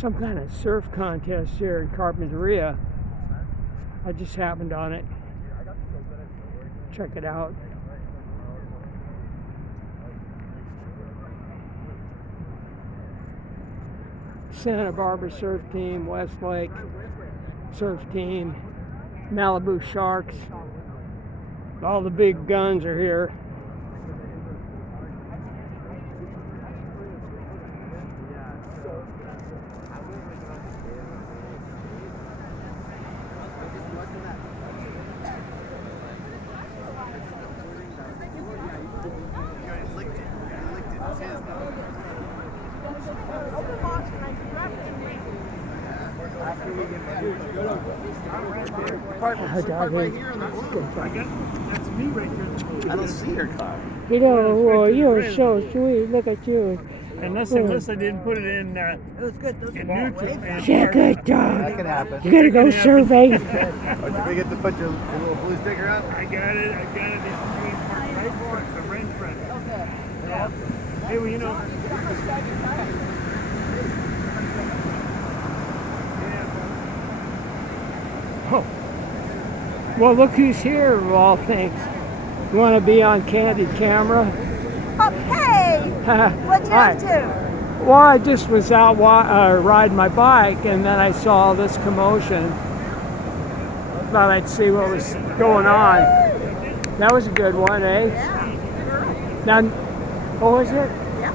some kind of surf contest here in Carpinteria. I just happened on it. Check it out. Santa Barbara surf team, Westlake surf team, Malibu Sharks. All the big guns are here. That's me right there. I don't see your car. You know, well, you're so sweet. Look at you. Unless I didn't put it in It was good. Those in were neutral. Yeah, good job. That can happen. You gotta go surfing. Don't you forget to put your little blue sticker on? I got it. It's green part right for it. The red friend. okay. Yeah. Hey, well, you know. Oh. Well, look who's here, of all things. You want to be on candid camera? Oh, hey! What'd you Hi. do? Well, I just was out riding my bike, and then I saw this commotion. Thought I'd see what was going on. That was a good one, eh? Yeah. Now, what was it? Yeah.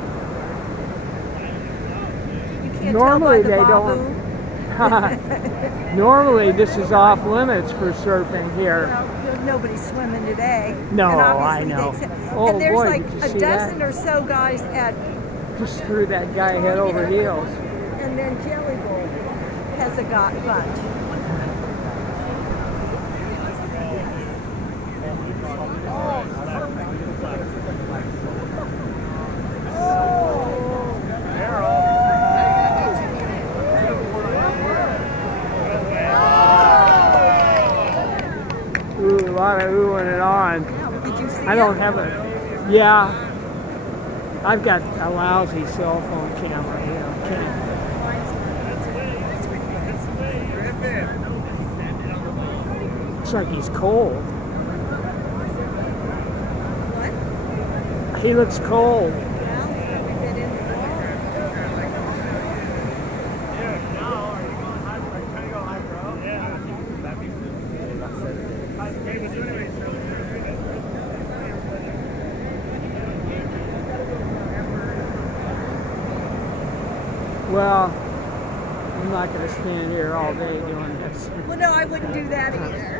You can't Normally tell by the they don't. Normally this is off limits for surfing here. Well, nobody's swimming today. No, and I obviously know. they accept- Oh, and there's boy, like did you a see dozen that? or so guys at, Just threw that guy head over heels. and then Jelly Bowl has a bunch. Ooh, a lot of oohing and on. Did you see I don't it? have a. Yeah, I've got a lousy cell phone camera. You know, can't. Looks like he's cold. What? He looks cold. Well, we been in the Well, I'm not going to stand here all day doing this. Well, no, I wouldn't do that either.